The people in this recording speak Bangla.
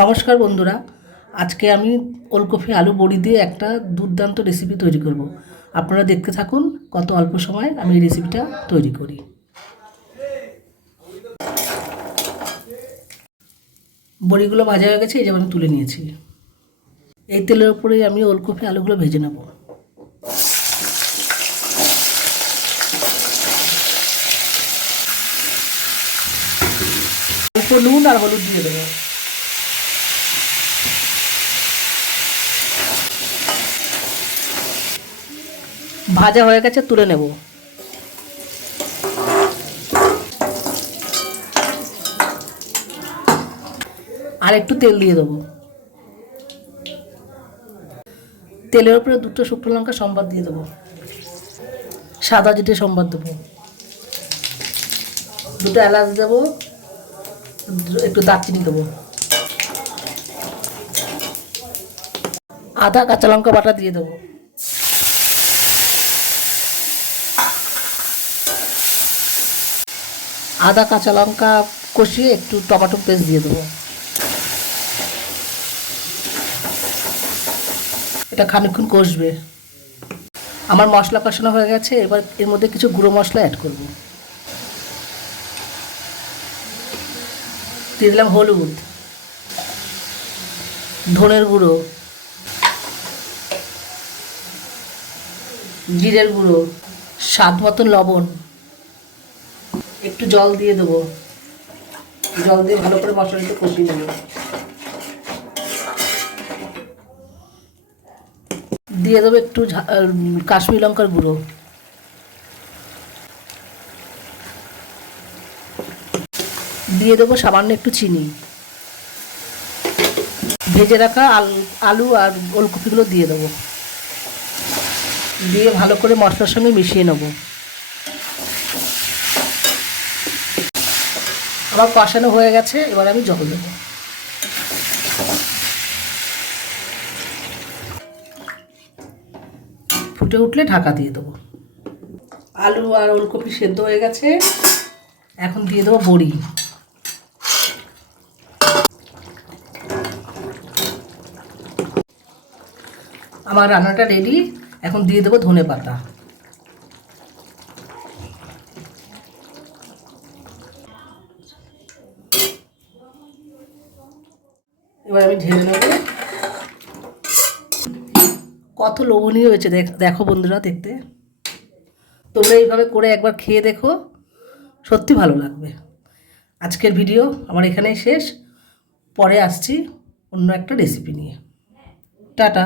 নমস্কার বন্ধুরা, আজকে আমি ওলকপি আলু বড়ি দিয়ে একটা দুর্দান্ত রেসিপি তৈরি করব। আপনারা দেখতে থাকুন কত অল্প সময়ে আমি এই রেসিপিটা তৈরি করি। বড়িগুলো ভাজা হয়ে গেছে, এই যে আমি তুলে নিয়েছি। এই তেলের উপরেই আমি ওলকপি আলুগুলো ভেজে নেব। অল্প নুন আর হলুদ দিয়ে দেবো। ভাজা হয়ে গেছে, তুলে নেব। আর একটু তেল দিয়ে দেবো। তেলের উপরে দুটো শুকনো লঙ্কা সম্বাদ দিয়ে দেবো। সাদা জিরে সম্বাদ দেবো। দুটো এলাচ দেবো, একটু দারচিনি দেবো। আদা কাঁচা লঙ্কা বাটা দিয়ে দেবো। আদা কাঁচা লঙ্কা কষিয়ে একটু টমেটো পেস্ট দিয়ে দেবো। এটা খানিকক্ষণ কষবে। আমার মশলা কষানো হয়ে গেছে, এবার এর মধ্যে কিছু গুঁড়ো মশলা অ্যাড করব। দিয়ে দিলাম হলুদ, ধনের গুঁড়ো, জিরের গুঁড়ো, স্বাদ মতন লবণ, একটু জল দিয়ে দেবো। জল দিয়ে ভালো করে মশলাটা কষিয়ে নেব। দিয়ে দেবো একটু কাশ্মীরি লঙ্কার গুঁড়ো। দিয়ে দেবো সামান্য একটু চিনি। ভেজে রাখা আলু আর ওলকপিগুলো দিয়ে দেবো। দিয়ে ভালো করে মশলার সঙ্গে মিশিয়ে নেব। আমার কষানো হয়ে গেছে, এবার আমি জল দেবো। ফুটে উঠলে ঢাকা দিয়ে দেবো। আলু আর ওলকপি সেদ্ধ হয়ে গেছে, এখন দিয়ে দেবো বড়ি। আমার রান্নাটা রেডি, এখন দিয়ে দেবো ধনে পাতা। এবার আমি ঢেলে নেব। কত লোভনীয় হয়েছে দেখো বন্ধুরা, দেখতে। তোমরা এইভাবে করে একবার খেয়ে দেখো, সত্যি ভালো লাগবে। আজকের ভিডিও আমার এখানেই শেষ। পরে আসছি অন্য একটা রেসিপি নিয়ে। টাটা।